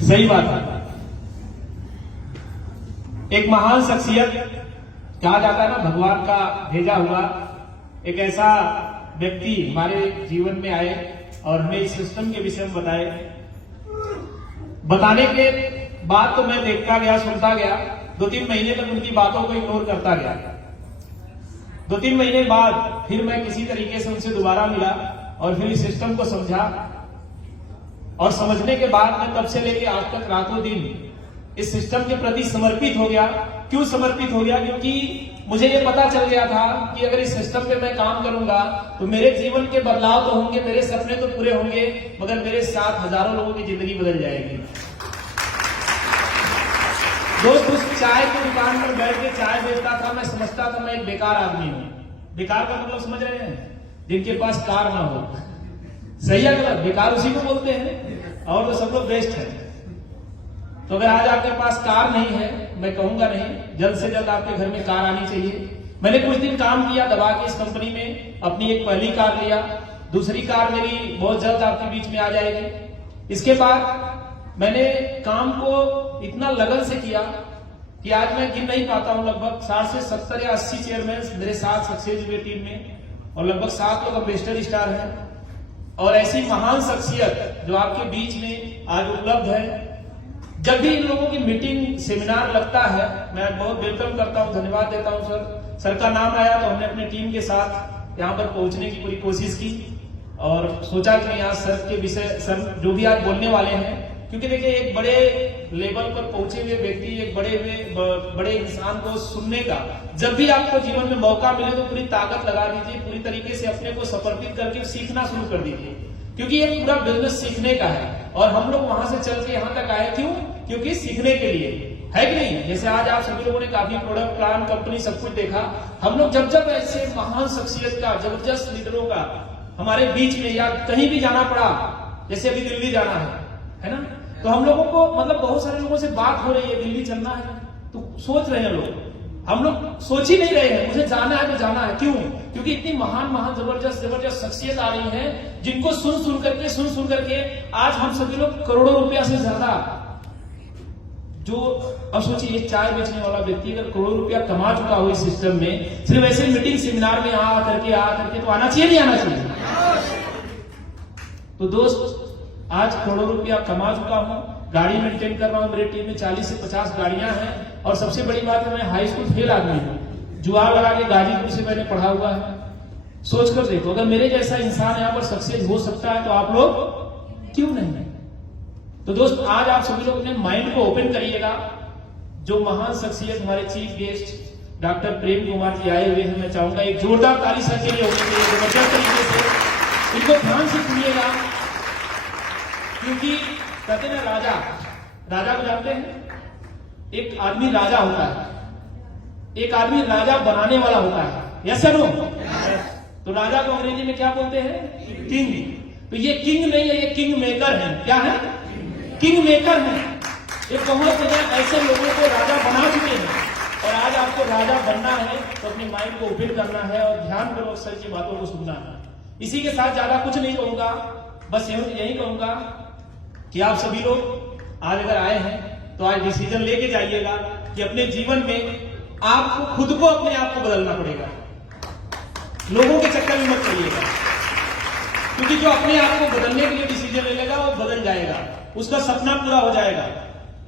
सही बात है। एक महान शख्सियत कहा जाता है ना, भगवान का भेजा हुआ एक ऐसा व्यक्ति हमारे जीवन में आए और हमें इस सिस्टम के विषय में बताए। बताने के बाद तो मैं देखता गया, सुनता गया, 2-3 महीने तक उनकी बातों को इग्नोर करता गया। 2-3 महीने बाद फिर मैं किसी तरीके से उनसे दोबारा मिला और फिर इस सिस्टम को समझा, और समझने के बाद मैं तब से लेके आज तक रातों दिन इस सिस्टम के प्रति समर्पित हो गया। क्यों समर्पित हो गया? क्योंकि मुझे ये पता चल गया था कि अगर इस सिस्टम पे मैं काम करूंगा तो मेरे जीवन के बदलाव तो होंगे, मेरे सपने तो पूरे होंगे, मगर मेरे साथ हजारों लोगों की जिंदगी बदल जाएगी। दोस्त, उस चाय की दुकान पर बैठ के चाय बेचता था, मैं समझता था मैं एक बेकार आदमी हूं। बेकार का मतलब समझ रहे हैं? जिनके पास कार ना हो। सही है गलत? बेकार उसी को बोलते हैं, और तो सब लोग बेस्ट है। तो अगर आज आपके पास कार नहीं है, मैं कहूंगा नहीं, जल्द से जल्द आपके घर में कार आनी चाहिए। मैंने कुछ दिन काम किया दबा के इस कंपनी में, अपनी एक पहली कार लिया, दूसरी कार मेरी बहुत जल्द आपके बीच में आ जाएगी। इसके बाद मैंने काम को इतना लगन से किया कि आज मैं गिन नहीं पाता हूं, लगभग 60 से 70 या 80 चेयरमैन मेरे साथ सक्सेस हुए टीम में, और लगभग 7 लोग अम्बेसडर स्टार हैं। और ऐसी महान शख्सियत जो आपके बीच में आज उपलब्ध है, जब भी इन लोगों की मीटिंग सेमिनार लगता है मैं बहुत वेलकम करता हूं, धन्यवाद देता हूं। सर का नाम आया तो हमने अपनी टीम के साथ यहां पर पहुंचने की पूरी कोशिश की और सोचा कि आज सर के विषय, सर जो भी आज बोलने वाले हैं, क्योंकि देखिए एक बड़े लेवल पर पहुंचे हुए व्यक्ति, एक बड़े इंसान को सुनने का जब भी आपको जीवन में मौका मिले तो पूरी ताकत लगा दीजिए, पूरी तरीके से अपने को समर्पित करके सीखना शुरू कर दीजिए, क्योंकि ये पूरा बिजनेस सीखने का है। और हम लोग वहां से चल के यहाँ तक आए, क्यों? क्योंकि सीखने के लिए, है कि नहीं? जैसे आज आप सभी लोगों ने काफी प्रोडक्ट, प्लान, कंपनी सब कुछ देखा। हम लोग जब ऐसे महान शख्सियत का, जबरदस्त लीडरों का हमारे बीच में या कहीं भी जाना पड़ा, जैसे अभी दिल्ली जाना है ना, तो हम लोगों को मतलब बहुत सारे लोगों से बात हो रही है, दिल्ली चलना है, तो सोच रहे हैं लोग, हम लोग सोच ही नहीं रहे हैं, मुझे जाना है तो जाना है। क्यों? क्योंकि इतनी महान जबरदस्त शख्सियत आ रही है, जिनको सुन सुन करके आज हम सभी लोग करोड़ों रुपया से ज्यादा, जो अब सोचिए एक चाय बेचने वाला व्यक्ति अगर करोड़ों रुपया कमा चुका हो इस सिस्टम में, सिर्फ ऐसे मीटिंग सेमिनार में आ करके तो आना चाहिए, नहीं आना चाहिए? तो दोस्त, आज करोड़ों रुपया कमा चुका हूं, गाड़ी मेंटेन कर रहा हूं, मेरी टीम में 40 से 50 गाड़ियां हैं, और सबसे बड़ी बात है मैं हाई स्कूल फेल आदमी हूं, जुआर लगा के गाजीपुर से मैंने पढ़ा हुआ है। सोच कर देखो, अगर मेरे जैसा इंसान यहाँ पर सक्सेस हो सकता है तो आप लोग क्यों नहीं? तो दोस्त, आज आप सभी लोग अपने माइंड को ओपन करिएगा। जो महान शख्सियत हमारे chief guest doctor Prem Kumar ji आए हुए हैं, मैं चाहूंगा एक जोरदार ताली सर के लिए होनी चाहिए, जबरदस्त तरीके से इनको ध्यान से सुनिएगा। क्योंकि कहते हैं राजा को जानते हैं? एक आदमी राजा होता है, एक आदमी राजा बनाने वाला होता है, यस या नो? तो राजा को अंग्रेजी में क्या बोलते हैं? किंग। तो ये किंग नहीं है, ये किंग मेकर है। क्या है? किंग मेकर है। ये बहुत जगह ऐसे लोगों को राजा बना चुके हैं, और आज आपको राजा बनना है तो अपने माइंड को ओपन करना है और ध्यानपूर्वक सर की बातों को सुनना है। इसी के साथ ज्यादा कुछ नहीं कहूंगा, बस यही कहूंगा कि आप सभी लोग आज अगर आए हैं तो आज डिसीजन लेके जाइएगा कि अपने जीवन में आपको खुद को, अपने आप को बदलना पड़ेगा। लोगों के चक्कर में मत चलिएगा, क्योंकि जो अपने आप को बदलने के लिए डिसीजन ले लेगा वो बदल जाएगा, उसका सपना पूरा हो जाएगा।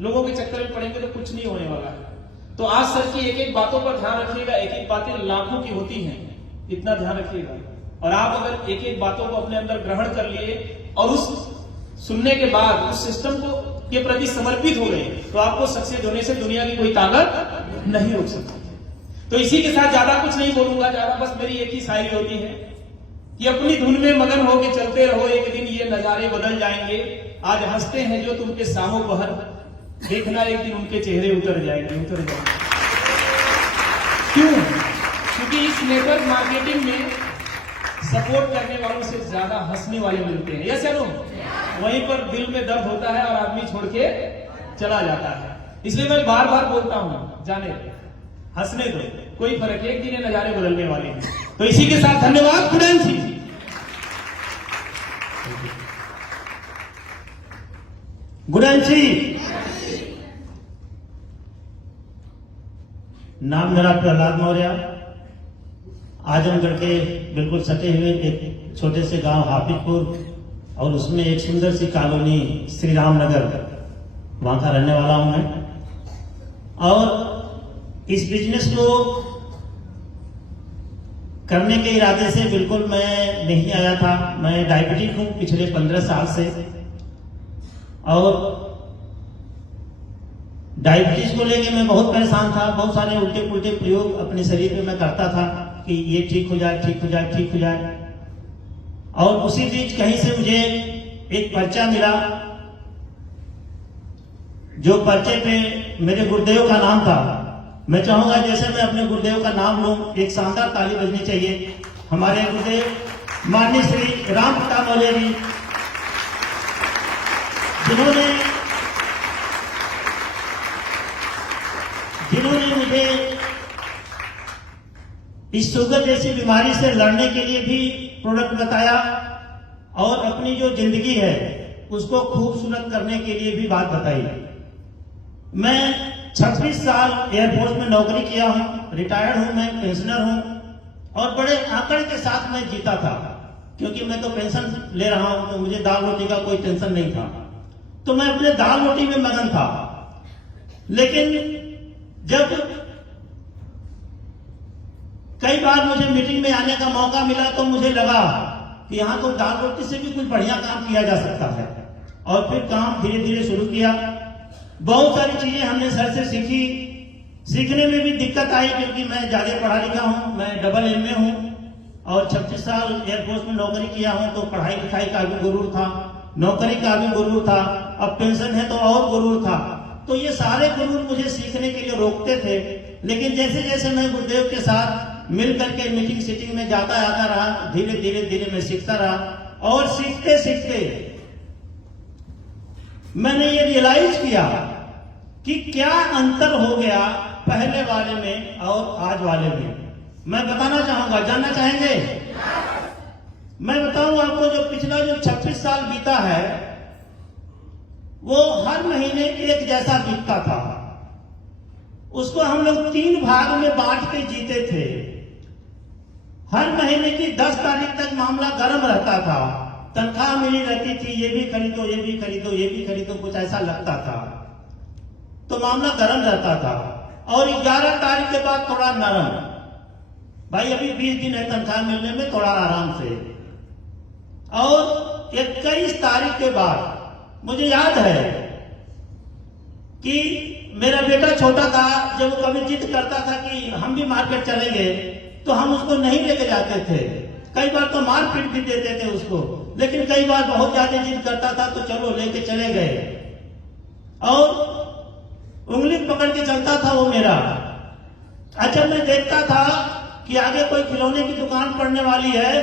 लोगों के चक्कर में पड़ेंगे तो कुछ नहीं होने वाला है। तो आज सर की एक एक बातों पर ध्यान रखिएगा, एक एक बातें लाखों की होती हैं, इतना ध्यान रखिएगा। और आप अगर एक एक बातों को अपने अंदर ग्रहण कर लिए और उस सुनने के बाद उस सिस्टम को के प्रति समर्पित हो गए, तो आपको सक्सेस होने से दुनिया की कोई ताकत नहीं रोक सकती। तो इसी के साथ ज्यादा कुछ नहीं बोलूंगा, ज्यादा बस मेरी एक ही शायरी होती है कि अपनी धुन में मगन होके चलते रहो, एक दिन ये नजारे बदल जाएंगे। आज हंसते हैं जो तुमके साहों बहर, देखना एक दिन उनके चेहरे उतर जाएंगे। क्यों? क्योंकि इस नेटवर्क मार्केटिंग में सपोर्ट करने वालों से ज्यादा हंसने वाले मिलते हैं, यस या नो? वहीं पर दिल में दर्द होता है और आदमी छोड़ के चला जाता है। इसलिए मैं बार बार बोलता हूं, जाने हंसने दो, कोई फर्क, एक दिन नजारे बदलने वाले हैं। तो इसी के साथ धन्यवाद। खुदा गुडंशी। नाम मेरा प्रहलाद मौर्य। आजमगढ़ के बिल्कुल सटे हुए एक छोटे से गांव हाफिजपुर और उसमें एक सुंदर सी कॉलोनी श्री राम नगर, वहां का रहने वाला हूं मैं। और इस बिजनेस को करने के इरादे से बिल्कुल मैं नहीं आया था। मैं डायबिटिक हूं पिछले 15 साल से, और डायबिटीज को लेके मैं बहुत परेशान था। बहुत सारे उल्टे पुल्टे प्रयोग अपने शरीर पे मैं करता था कि ये ठीक हो जाए, ठीक हो जाए, ठीक हो जाए। और उसी बीच कहीं से मुझे एक पर्चा मिला, जो पर्चे पे मेरे गुरुदेव का नाम था। मैं चाहूंगा जैसे मैं अपने गुरुदेव का नाम लूं, एक शानदार ताली बजनी चाहिए हमारे गुरुदेव माननीय श्री राम प्रताप मौर्य जी, जिन्होंने मुझे इस शुगर जैसी बीमारी से लड़ने के लिए भी प्रोडक्ट बताया, और अपनी जो जिंदगी है उसको खूबसूरत करने के लिए भी बात बताई। मैं 26 साल एयरफोर्स में नौकरी किया हूं, रिटायर्ड हूं, मैं पेंशनर हूं, और बड़े आंकड़े के साथ मैं जीता था, क्योंकि मैं तो पेंशन ले रहा हूं, तो मुझे दाल रोटी का कोई टेंशन नहीं था। तो मैं अपने दाल रोटी में मगन था। लेकिन जब कई बार मुझे मीटिंग में आने का मौका मिला तो मुझे लगा कि यहां तो दाल रोटी से भी कुछ बढ़िया काम किया जा सकता है, और फिर काम धीरे धीरे शुरू किया। बहुत सारी चीजें हमने सर से सीखी। सीखने में भी दिक्कत आई, क्योंकि मैं ज्यादा पढ़ा लिखा हूं, मैं डबल MA हूं, और 26 साल एयरफोर्स में नौकरी किया हूं, तो पढ़ाई लिखाई का भी गुरूर था, नौकरी का भी गुरूर था, अब पेंशन है तो और गुरूर था। तो ये सारे गुरूर मुझे सीखने के लिए रोकते थे। लेकिन जैसे जैसे मैं गुरुदेव के साथ मिल करके मीटिंग सीटिंग में जाता आता रहा, धीरे धीरे धीरे मैं सीखता रहा, और सीखते सीखते मैंने ये रियलाइज किया कि क्या अंतर हो गया पहले वाले में और आज वाले में। मैं बताना चाहूंगा, जानना चाहेंगे? मैं बताऊं आपको, जो पिछला जो 26 साल बीता है वो हर महीने एक जैसा बीतता था। उसको हम लोग 3 भाग में बांट के जीते थे। हर महीने की 10 तारीख तक मामला गर्म रहता था, तनख्वाह मिली रहती थी, ये भी खरीदो, ये भी खरीदो, ये भी खरीदो, कुछ ऐसा लगता था, तो मामला गर्म रहता था। और 11 तारीख के बाद थोड़ा नरम, भाई अभी 20 दिन है तनख्वाह मिलने में, थोड़ा आराम से। और 21 तारीख के बाद मुझे याद है कि मेरा बेटा छोटा था, जब वो कभी जिद करता था कि हम भी मार्केट चलेंगे, तो हम उसको नहीं लेके जाते थे। कई बार तो मार पीट भी देते थे उसको, लेकिन कई बार बहुत ज्यादा जिद करता था तो चलो लेके चले गए, और उंगली पकड़ के चलता था वो मेरा। अच्छा, मैं देखता था कि आगे कोई खिलौने की दुकान पड़ने वाली है,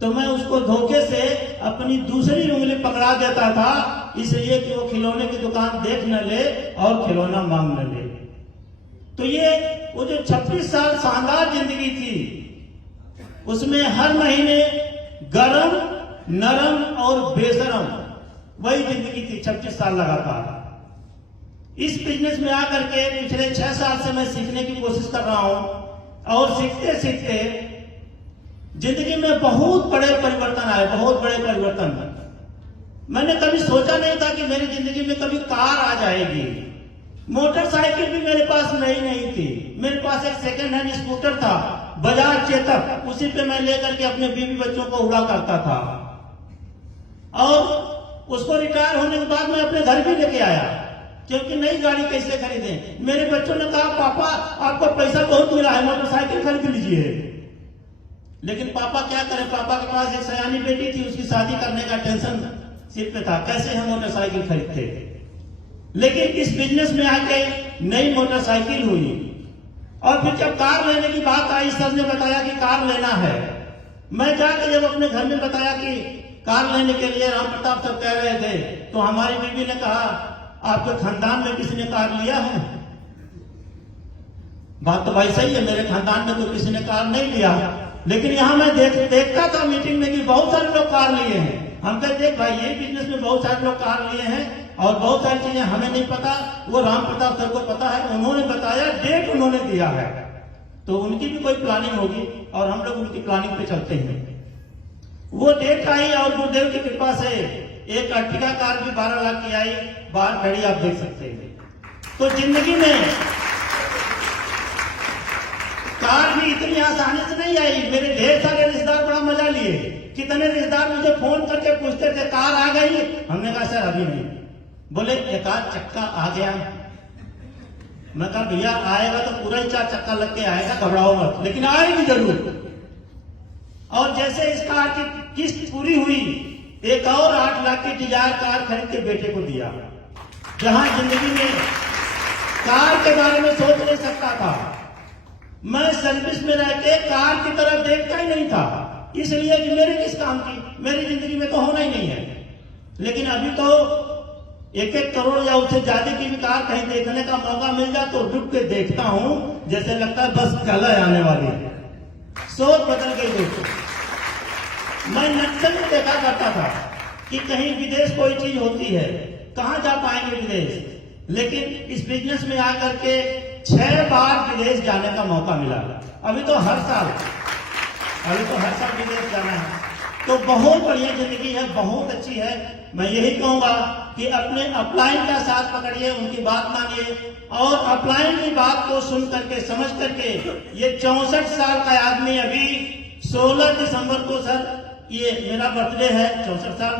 तो मैं उसको धोखे से अपनी दूसरी उंगली पकड़ा देता था, इसलिए कि वो खिलौने की दुकान देख न ले और खिलौना मांग न ले। तो ये वो जो 26 साल शानदार जिंदगी थी, उसमें हर महीने गरम, नरम और बेशरम, वही जिंदगी थी 26 साल लगातार। इस बिजनेस में आकर के पिछले 6 साल से मैं सीखने की कोशिश कर रहा हूं, और सीखते सीखते जिंदगी में बहुत बड़े परिवर्तन आए, बहुत बड़े परिवर्तन। मैंने कभी सोचा नहीं था कि मेरी जिंदगी में कभी कार आ जाएगी। मोटरसाइकिल भी मेरे पास नई नहीं थी, मेरे पास एक सेकंड हैंड स्कूटर था, बजाज चेतक, उसी पे मैं लेकर के अपने बीवी बच्चों को उड़ा करता था। और उसको रिटायर होने के बाद मैं अपने घर भी लेके आया, क्योंकि नई गाड़ी कैसे खरीदें। मेरे बच्चों ने कहा, पापा आपको पैसा बहुत मिला है, मोटरसाइकिल खरीद लीजिए। लेकिन पापा क्या करें, पापा के पास एक सयानी बेटी थी, उसकी शादी करने का टेंशन सिर पे था, कैसे हम मोटरसाइकिल खरीदते। लेकिन इस बिजनेस में आके नई मोटरसाइकिल हुई, और फिर जब कार लेने की बात आई, सर ने बताया कि कार लेना है। मैं जाकर जब अपने घर में बताया कि कार लेने के लिए राम प्रताप सर कह रहे थे, तो हमारी बीवी ने कहा, आपके खानदान में किसी ने कार लिया है? बात तो भाई सही है, मेरे खानदान में तो किसी ने कार नहीं लिया। लेकिन यहां मैं देखता था मीटिंग में कि बहुत सारे लोग कार लिए हैं, हम कहते देख भाई ये बिजनेस में बहुत सारे लोग कार लिए हैं और बहुत सारी चीजें हमें नहीं पता, वो राम प्रताप सर को पता है, उन्होंने बताया, डेट उन्होंने दिया है, तो उनकी भी कोई प्लानिंग होगी और हम लोग उनकी प्लानिंग पे चलते हैं। वो डेट आई और गुरुदेव की कृपा से एक अर्टिगा कार भी 12 लाख की आई, बाहर खड़ी आप देख सकते हैं। तो जिंदगी में कार भी इतनी आसानी से नहीं आई। मेरे ढेर सारे रिश्तेदार बड़ा मजा लिए, कितने रिश्तेदार मुझे फोन करके पूछते थे कार आ गई, हमने कहा सर अभी नहीं। बोले एक आध चक्का आ गया, मैं कहा भैया आएगा तो पूरा ही 4 चक्का लग के आएगा, घबराओ मत, लेकिन आएगी जरूर। और जैसे इस कार की किस्त पूरी हुई, एक और 8 लाख की डिजायर कार खरीद के बेटे को दिया। जहां जिंदगी में कार के बारे में सोच नहीं सकता था, मैं सर्विस में रह के कार की तरफ देखता ही नहीं था, इसलिए कि मेरे किस काम की, मेरी जिंदगी में तो होना ही नहीं है। लेकिन अभी तो 1-1 करोड़ या उससे ज्यादा की भी कार कहीं देखने का मौका मिल जाए तो रुक के देखता हूं, जैसे लगता है बस कल आने वाली है। सोच बदल गई दोस्तों। मैं नक्सल में देखा करता था कि कहीं विदेश कोई चीज होती है, कहां जा पाएंगे विदेश, लेकिन इस बिजनेस में आकर के 6 बार विदेश जाने का मौका मिला। अभी तो हर साल विदेश जाना है। तो बहुत बढ़िया जिंदगी है, बहुत अच्छी है। मैं यही कहूंगा कि अपने अपलाइन का साथ पकड़िए, उनकी बात मानिए और अपलाइन की बात को सुन करके समझ करके, ये 64 साल का आदमी अभी 16 दिसंबर को सर ये मेरा बर्थडे है, 64 साल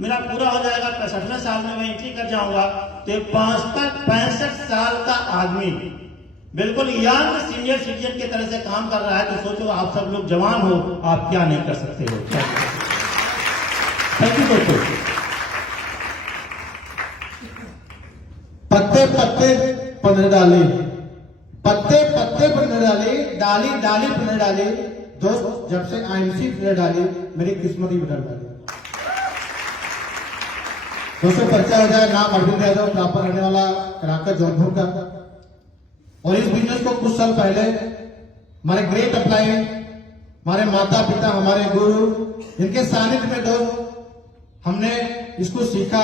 मेरा पूरा हो जाएगा, 65वें साल में मैं एंट्री कर जाऊंगा। तो 65 साल का आदमी बिल्कुल यंग सीनियर सिटीजन की तरह से काम कर रहा है। तो सोचो आप सब लोग जवान हो, आप क्या नहीं कर सकते हो। थैंक यू दोस्तों। पत्ते पत्ते पन्ने डाले, पत्ते पत्ते पन्ने डाले, डाली डाली पन्ने डाले। दोस्त जब से आईएमसी पन्ने डाली, मेरी किस्मत ही बदल गई। दोस्तों परिचय हो जाए, नाम अरविंद यादव, प्रॉपर रहने वाला कराकर जौनपुर का। और इस बिजनेस को कुछ साल पहले हमारे ग्रेट अपलाइन, हमारे माता पिता, हमारे गुरु, इनके सानिध्य में दोस्त हमने इसको सीखा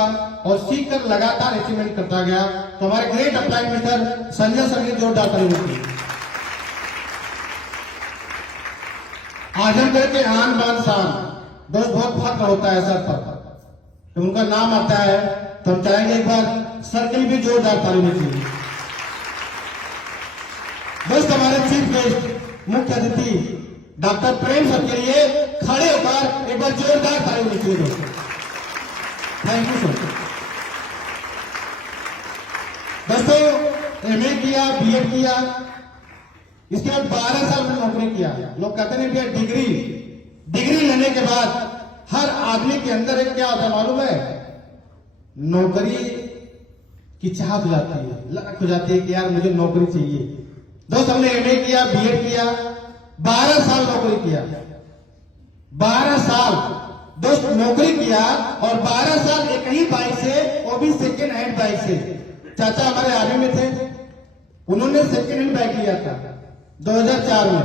और सीख कर लगातार अचीवमेंट करता गया। तो हमारे great upline mister Sanjay sir ने जोरदार तारीफ की। आजमगढ़ के आन बान शान दोस्त, बहुत फख्र होता है सर पर, तो उनका नाम आता है तो हम चाहेंगे एक बार सर के लिए भी जोरदार तारीफ की। दोस्त हमारे चीफ गेस्ट मुख्य अतिथि डॉक्टर प्रेम सर के लिए खड़े होकर एक बार जोरदार तारीफ लीजिए दोस्तों। Thank you sir. दोस्तों एमए किया, बीएड किया, इसके बाद 12 साल में नौकरी किया। लोग कहते हैं भैया डिग्री लेने के बाद हर आदमी के अंदर एक क्या होता है मालूम है, नौकरी की चाहत हो जाती है, ललक हो जाती है कि यार मुझे नौकरी चाहिए। दोस्त हमने एमए किया, बीएड किया, 12 साल नौकरी किया, 12 साल दोस्त नौकरी किया और 12 साल एक ही बाइक से, वो भी सेकेंड हैंड बाइक से। चाचा हमारे आर्मी में थे, उन्होंने सेकेंड हैंड बाइक लिया था 2004 में।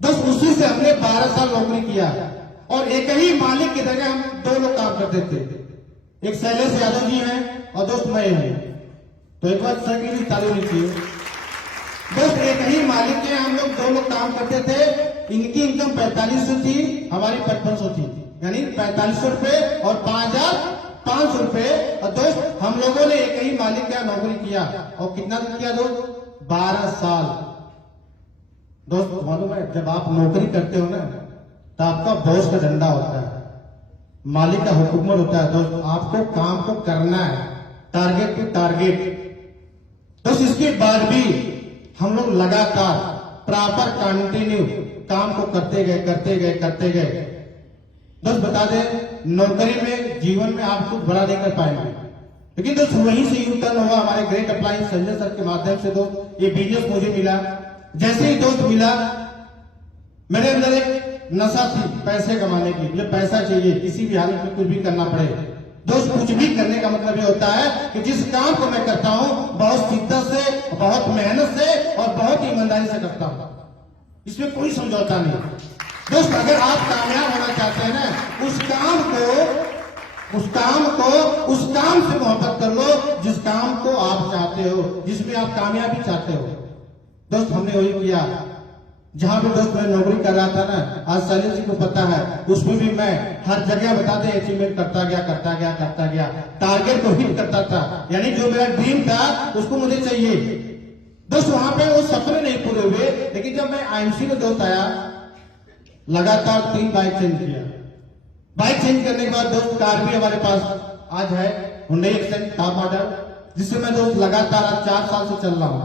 दोस्त उसी से हमने 12 साल नौकरी किया और एक ही मालिक की तरह हम 2 लोग काम करते थे। एक शैलेश यादव जी हैं और दोस्त मैं हूं। तो एक बार सर की तारीफ लीजिए। दोस्त एक ही मालिक के हम लोग 2 लोग काम करते थे। इनकी इनकम 4500 थी, हमारी 5500 थी, यानी 4500 रुपए और 5500 रुपए। और दोस्त हम लोगों ने एक ही मालिक का नौकरी किया और कितना दिन किया दोस्त, 12 साल। दोस्त मालूम है जब आप नौकरी करते हो ना तो आपका बॉस का डंडा होता है, मालिक का हुक्म होता है। दोस्त आपको काम को करना है, टारगेट टू टारगेट। दोस्त इसके बाद भी हम लोग लगातार प्रॉपर कंटिन्यू काम को करते गए। दोस्त बता दें नौकरी में जीवन में आप कुछ बड़ा नहीं कर पाएंगे, लेकिन दोस्त वहीं से यूटर्न हुआ हमारे ग्रेट अपलाइन संजय सर के माध्यम से। दोस्त ये बिजनेस मुझे मिला, जैसे ही दोस्त मिला मेरे अंदर एक नशा थी पैसे कमाने की, मुझे पैसा चाहिए, किसी भी हालत में कुछ भी करना पड़े। दोस्त कुछ भी करने का मतलब ये होता है कि जिस काम को मैं करता हूं बहुत शिद्दत से, बहुत मेहनत से और बहुत ईमानदारी से करता हूं, इसमें कोई समझौता नहीं। दोस्त अगर आप कामयाब होना चाहते हैं ना, उस काम से मोहब्बत कर लो जिस काम को आप चाहते हो, जिसमें आप कामयाबी चाहते हो। दोस्त हमने वही किया। जहां भी दोस्त मैं नौकरी कर रहा था ना, आज सलीम जी को पता है, उसमें भी मैं हर जगह बताते अचीवमेंट करता गया, टारगेट को हिट करता था। यानी जो मेरा ड्रीम था उसको मुझे चाहिए। दोस्त वहां पे वो सपने नहीं पूरे हुए, लेकिन जब मैं आईएमसी में दोस्त आया, लगातार 3 बाइक चेंज किया। बाइक चेंज करने के बाद दोस्त कार भी हमारे पास आज है, Hyundai Accent टॉप मॉडल, जिससे मैं दोस्त लगातार आज 4 साल से चल रहा हूं।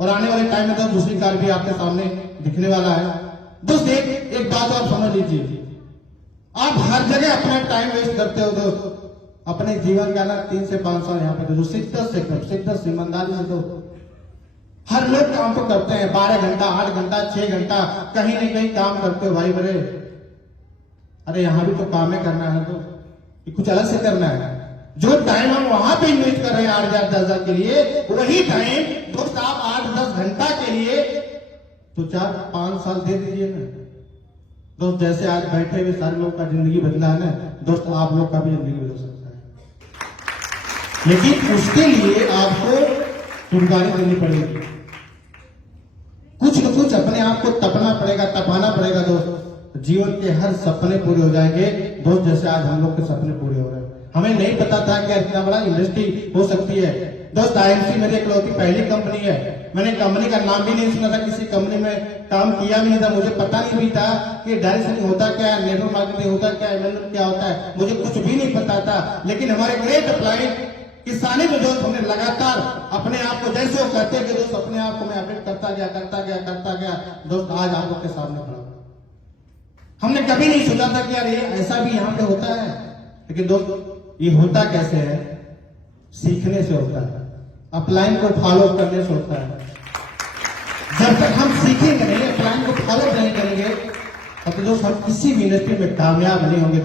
और आने वाले टाइम में तो दूसरी कार भी आपके सामने दिखने वाला है। दोस्त एक बात आप समझ लीजिए, आप हर जगह अपना टाइम वेस्ट करते हो दोस्त। अपने जीवन का ना 3 से 5 साल यहाँ पे दो, 6-10 ईमानदारी से दो। हर लोग काम तो करते हैं 12 घंटा, 8 घंटा, 6 घंटा कहीं न कहीं काम करते हो भाई मेरे। अरे यहाँ भी तो काम है करना है, तो कुछ अलग से करना है। जो टाइम हम वहां पे इन्वेस्ट कर रहे हैं 8,000 10,000 के लिए, वही टाइम दोस्त आप 8-10 घंटा के लिए तो 4-5 साल दे दीजिए ना दोस्त। जैसे आज बैठे हुए सारे लोग का जिंदगी बदला है ना दोस्त, आप लोग का भी जिंदगी बदल सकता है, लेकिन उसके लिए आपको कुर्बानी देनी पड़ेगी। कुछ न कुछ अपने आप को तपाना पड़ेगा दोस्त। जीवन के हर सपने पूरे हो जाएंगे दोस्त, जैसे आज हम लोग के सपने पूरे हो रहे हैं। हमें नहीं पता था कि इतना बड़ा इंडस्ट्री हो सकती है दोस्त। आईएमसी मेरी इकलौती पहली कंपनी है। मैंने कंपनी का नाम भी नहीं सुना था, किसी कंपनी में काम किया भी नहीं था, मुझे पता नहीं भी था कि डायरेक्शन होता क्या है, नेटवर्क मार्केटिंग होता क्या है, एमएलएम क्या होता है, मुझे कुछ भी नहीं पता था। लेकिन हमारे ग्रेट अप्लाई किसानी में दोस्त हमने लगातार अपने आप को, जैसे वो कहते हैं कि दोस्त अपने आप को मैं अपडेट करता गया दोस्त। आज आप लोग के सामने खड़ा, हमने कभी नहीं सोचा था कि यार ये ऐसा भी यहाँ पे होता है। लेकिन दोस्त ये होता कैसे है? सीखने से होता है, अपलाइन को फॉलो करने से होता है। जब तक हम सीखेंगे नहीं, अपलाइन को फॉलो नहीं करेंगे, तो दोस्त हम किसी भी इंडस्ट्री में कामयाब नहीं होंगे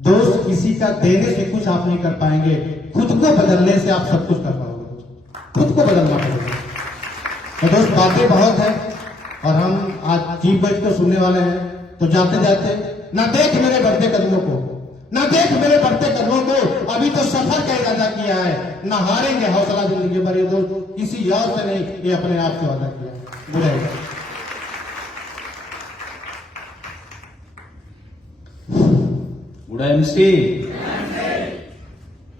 दोस्त। किसी का देने से कुछ आप नहीं कर पाएंगे, खुद को बदलने से आप सब कुछ कर पाओगे। खुद को बदलना पड़ेगा। तो दोस्त बातें बहुत है और हम आज चीफ गेस्ट को सुनने वाले हैं। तो जाते जाते ना देख मेरे बढ़ते कदमों को, अभी तो सफर का इरादा किया है, ना हारेंगे हौसला जिंदगी भर। ये दोस्त किसी और से नहीं, ये अपने आप से वादा किया।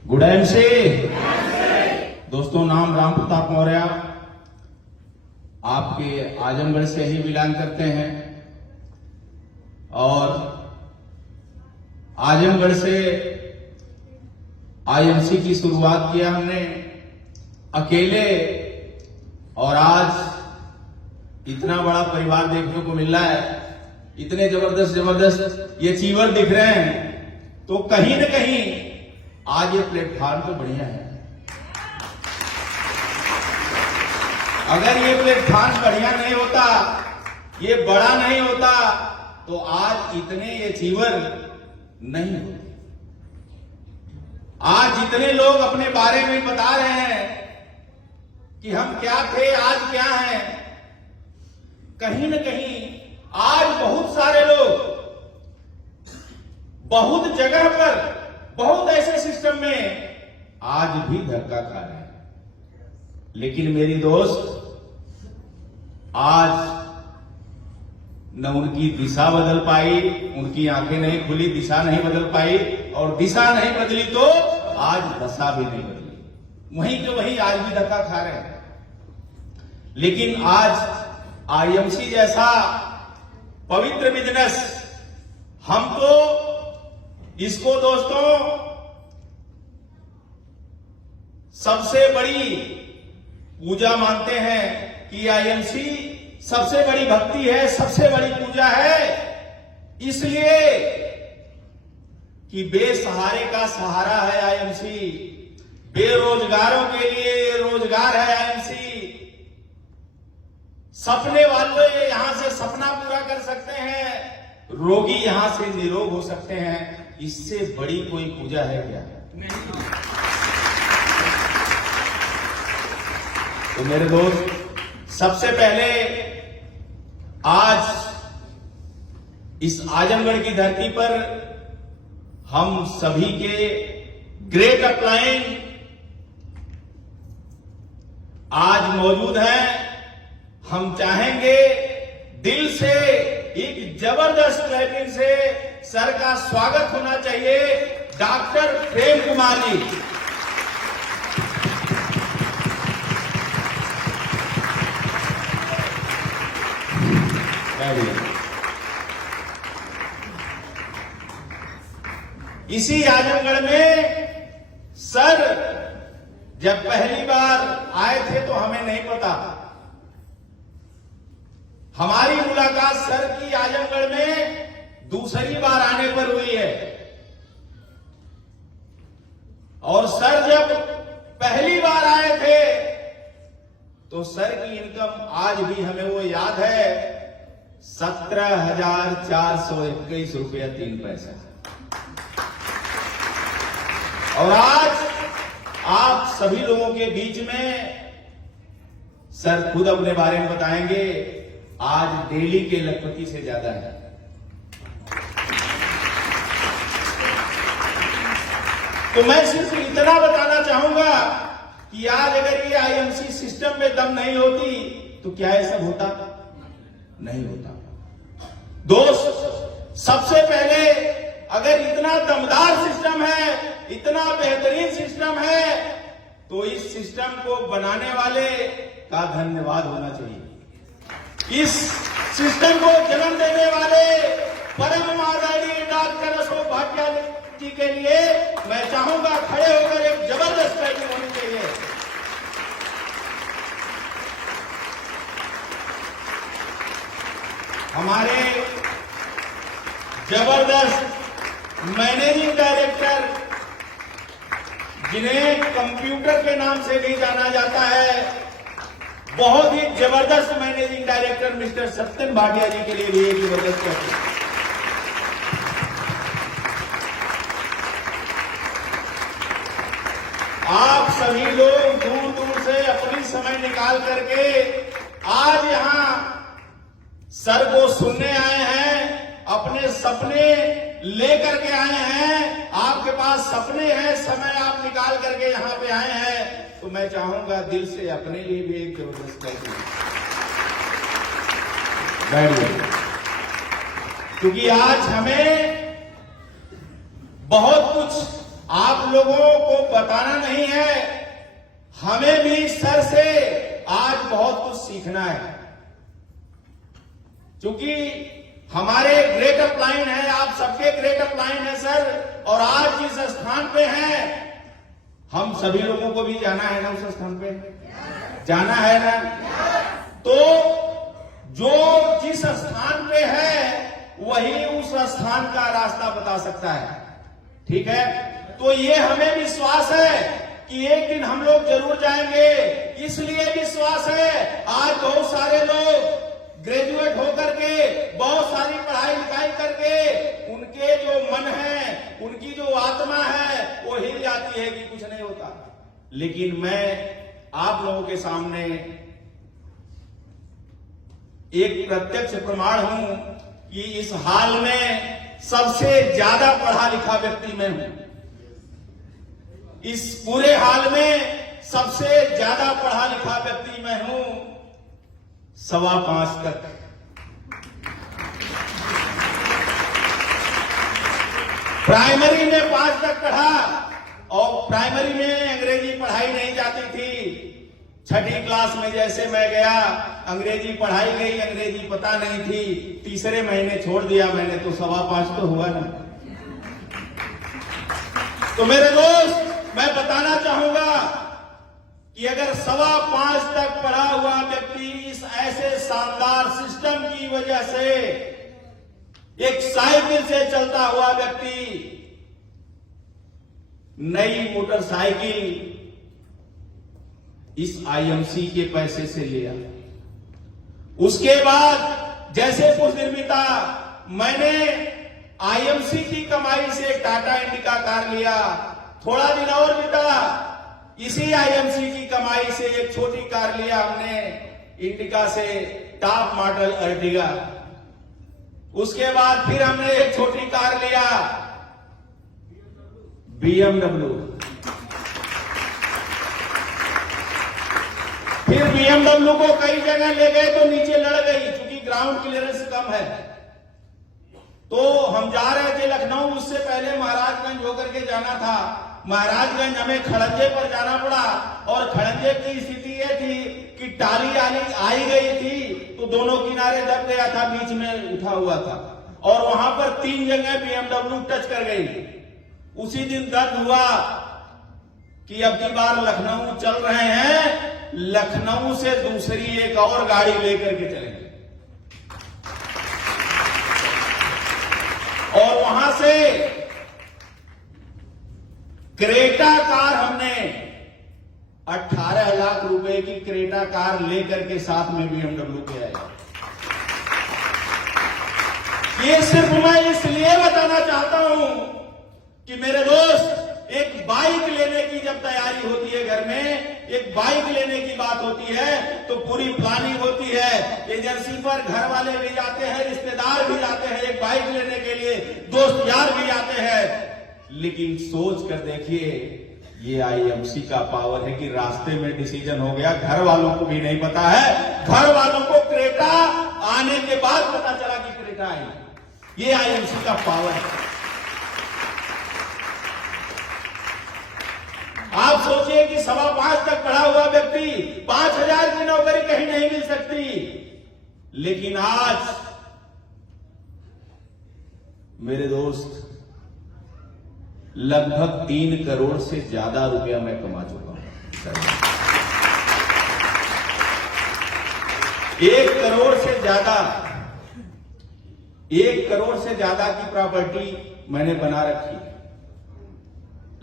गुड एमसी दोस्तों, नाम राम प्रताप मौर्य, आपके आजमगढ़ से ही बिलोंग करते हैं। और आजमगढ़ से आईएमसी की शुरुआत किया हमने अकेले, और आज इतना बड़ा परिवार देखने को मिल रहा है। इतने जबरदस्त ये अचीवर दिख रहे हैं, तो कहीं न कहीं आज ये प्लेटफॉर्म तो बढ़िया है। अगर ये प्लेटफॉर्म बढ़िया नहीं होता, ये बड़ा नहीं होता, तो आज इतने ये अचीवर नहीं होते। आज जितने लोग अपने बारे में बता रहे हैं कि हम क्या थे, आज क्या हैं, कहीं न कहीं आज बहुत सारे लोग बहुत जगह पर, बहुत ऐसे सिस्टम में आज भी धक्का खा रहे हैं। लेकिन मेरी दोस्त, आज न उनकी दिशा बदल पाई, उनकी आंखें नहीं खुली, दिशा नहीं बदल पाई, और दिशा नहीं बदली तो आज दशा भी नहीं बदली। वहीं के वहीं आज भी धक्का खा रहे हैं। लेकिन आज आईएमसी जैसा पवित्र बिजनेस, हम तो इसको दोस्तों सबसे बड़ी पूजा मानते हैं कि आईएमसी सबसे बड़ी भक्ति है, सबसे बड़ी पूजा है। इसलिए कि बेसहारे का सहारा है आईएमसी, बेरोजगारों के लिए रोजगार है आईएमसी, सपने वाले यहां से सपना पूरा कर सकते हैं, रोगी यहां से निरोग हो सकते हैं। इससे बड़ी कोई पूजा है क्या? नहीं। तो मेरे दोस्त, सबसे पहले आज इस आजमगढ़ की धरती पर हम सभी के ग्रेट अपलाइन आज मौजूद हैं। हम चाहेंगे दिल से एक जबरदस्त क्लैपिंग से सर का स्वागत होना चाहिए। डॉक्टर प्रेम कुमार जी, इसी आजमगढ़ में सर जब पहली बार आए थे तो हमें नहीं पता। हमारी मुलाकात सर की आजमगढ़ में दूसरी बार आने पर हुई है और सर जब पहली बार आए थे तो सर की इनकम आज भी हमें वो याद है, 17,421 रुपया 3 पैसा। और आज आप सभी लोगों के बीच में सर खुद अपने बारे में बताएंगे, आज दिल्ली के लखपति से ज्यादा है। तो मैं सिर्फ इतना बताना चाहूंगा कि आज अगर ये आईएमसी सिस्टम में दम नहीं होती तो क्या ये सब होता? नहीं होता। दोस्त, सबसे पहले अगर इतना दमदार सिस्टम है, इतना बेहतरीन सिस्टम है, तो इस सिस्टम को बनाने वाले का धन्यवाद होना चाहिए। इस सिस्टम को जन्म देने वाले परम आदरणीय डॉक्टर अशोक भाटिया जी के लिए मैं चाहूंगा खड़े होकर एक जबरदस्त बैठक होनी चाहिए। हमारे जबरदस्त मैनेजिंग डायरेक्टर, जिन्हें कंप्यूटर के नाम से भी जाना जाता है, बहुत ही जबरदस्त managing director mister Satyan Bhatia ji के लिए भी एक जबरदस्त है। आप सभी लोग दूर दूर से अपनी समय निकाल करके आज यहां सर को सुनने आए हैं, अपने सपने लेकर के आए हैं। आपके पास सपने हैं, समय आप निकाल करके यहां पे आए हैं, तो मैं चाहूंगा दिल से अपने लिए भी एक जबरदस्त करके बैठिए, क्योंकि आज हमें बहुत कुछ आप लोगों को बताना नहीं है, हमें भी सर से आज बहुत कुछ सीखना है। क्योंकि हमारे ग्रेट अपलाइन है, आप सबके ग्रेट अपलाइन है सर, और आज जिस स्थान पे हैं, हम सभी लोगों को भी जाना है ना, उस स्थान पे जाना है ना। तो जो जिस स्थान पे है वही उस स्थान का रास्ता बता सकता है, ठीक है। तो ये हमें विश्वास है कि एक दिन हम लोग जरूर जाएंगे, इसलिए विश्वास है। आज बहुत सारे लोग ग्रेजुएट होकर के, बहुत सारी पढ़ाई लिखाई करके, उनके जो मन है, उनकी जो आत्मा है, वो हिल जाती है कि कुछ नहीं होता। लेकिन मैं आप लोगों के सामने एक प्रत्यक्ष प्रमाण हूं कि इस हाल में सबसे ज्यादा पढ़ा लिखा व्यक्ति मैं हूं। इस पूरे हाल में सबसे ज्यादा पढ़ा लिखा व्यक्ति मैं हूं, 5.25 तक। प्राइमरी में 5 तक पढ़ा, और प्राइमरी में अंग्रेजी पढ़ाई नहीं जाती थी। 6ठी क्लास में जैसे मैं गया, अंग्रेजी पढ़ाई गई, अंग्रेजी पता नहीं थी। तीसरे महीने छोड़ दिया मैंने, तो 5.25 तो हुआ ना। तो मेरे दोस्त, मैं बताना चाहूंगा कि अगर 5.25 तक पढ़ा हुआ व्यक्ति इस ऐसे शानदार सिस्टम की वजह से, एक साइकिल से चलता हुआ व्यक्ति नई मोटरसाइकिल इस आईएमसी के पैसे से लिया, उसके बाद जैसे कुछ दिन बीता, मैंने आईएमसी की कमाई से टाटा इंडिका कार लिया। थोड़ा दिन और बीता, इसी आईएमसी की कमाई से एक छोटी कार लिया हमने, इंडिका से, टॉप मॉडल अर्टिगा। उसके बाद फिर हमने एक छोटी कार लिया, BMW। फिर BMW को कई जगह ले गए तो नीचे लड़ गई, क्योंकि ग्राउंड क्लियरेंस कम है। तो हम जा रहे थे लखनऊ, उससे पहले महाराजगंज होकर के जाना था। महाराजगंज हमें खड़ंजे पर जाना पड़ा, और खड़ंजे की स्थिति यह थी कि टाली आई गई थी, तो दोनों किनारे दब गया था, बीच में उठा हुआ था, और वहां पर 3 जगह BMW टच कर गई। उसी दिन दर्द हुआ कि अब की बार लखनऊ चल रहे हैं, लखनऊ से दूसरी एक और गाड़ी लेकर के चलेंगे, और वहां से क्रेटा कार हमने 18 लाख रुपए की क्रेटा कार लेकर के साथ में BMW के आए। ये सिर्फ मैं इसलिए बताना चाहता हूं कि मेरे दोस्त, एक बाइक लेने की जब तैयारी होती है, घर में एक बाइक लेने की बात होती है, तो पूरी प्लानिंग होती है। एजेंसी पर घर वाले भी जाते हैं, रिश्तेदार भी जाते हैं एक बाइक लेने के लिए, दोस्त यार भी जाते हैं। लेकिन सोच कर देखिए, ये IMC का पावर है कि रास्ते में डिसीजन हो गया, घर वालों को भी नहीं पता है, घर वालों को क्रेटा आने के बाद पता चला कि क्रेटा आई। ये IMC का पावर है। आप सोचिए कि 5.25 तक पढ़ा हुआ व्यक्ति 5,000 की नौकरी कहीं नहीं मिल सकती, लेकिन आज मेरे दोस्त लगभग 3 करोड़ से ज्यादा रुपया मैं कमा चुका हूं। 1 करोड़ से ज्यादा, 1 करोड़ से ज्यादा की प्रॉपर्टी मैंने बना रखी है।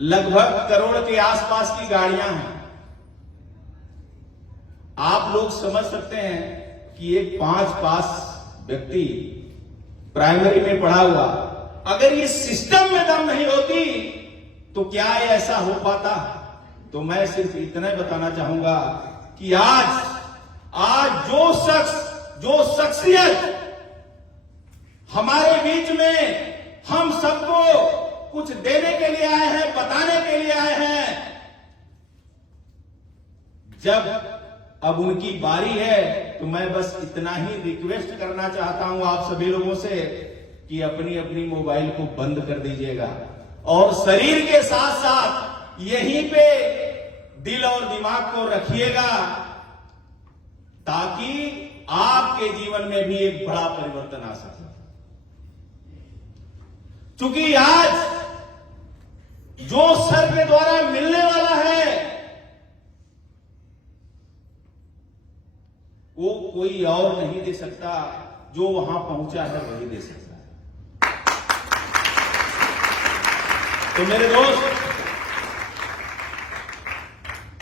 लगभग करोड़ के आसपास की गाड़ियां हैं। आप लोग समझ सकते हैं कि एक 5 पास व्यक्ति प्राइमरी में पढ़ा हुआ, अगर ये सिस्टम में दम नहीं होती तो क्या ऐसा हो पाता? तो मैं सिर्फ इतना बताना चाहूंगा कि आज जो शख्सियत हमारे बीच में हम सबको कुछ देने के लिए आए हैं, बताने के लिए आए हैं, जब अब उनकी बारी है, तो मैं बस इतना ही रिक्वेस्ट करना चाहता हूं आप सभी लोगों से कि अपनी अपनी मोबाइल को बंद कर दीजिएगा, और शरीर के साथ साथ यहीं पे दिल और दिमाग को रखिएगा, ताकि आपके जीवन में भी एक बड़ा परिवर्तन आ सके। क्योंकि आज जो सर के द्वारा मिलने वाला है, वो कोई और नहीं दे सकता, जो वहां पहुंचा है वही दे सकता है। तो मेरे दोस्त,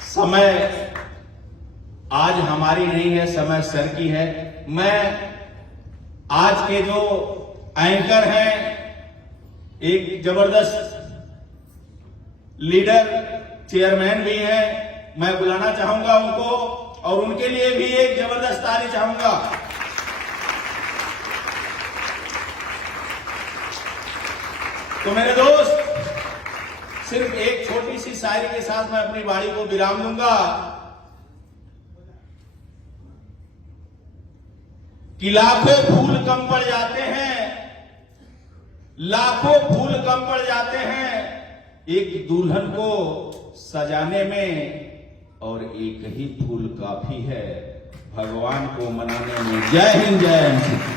समय आज हमारी नहीं है, समय सर की है। मैं आज के जो एंकर हैं, एक जबरदस्त लीडर, चेयरमैन भी हैं, मैं बुलाना चाहूंगा उनको, और उनके लिए भी एक जबरदस्त ताली चाहूंगा। तो मेरे दोस्त, सिर्फ एक छोटी सी शायरी के साथ मैं अपनी वाणी को विराम दूंगा कि लाखों फूल कम पड़ जाते हैं, लाखों फूल कम पड़ जाते हैं एक दुल्हन को सजाने में, और एक ही फूल काफी है भगवान को मनाने में। जय हिंद, जय हिंद।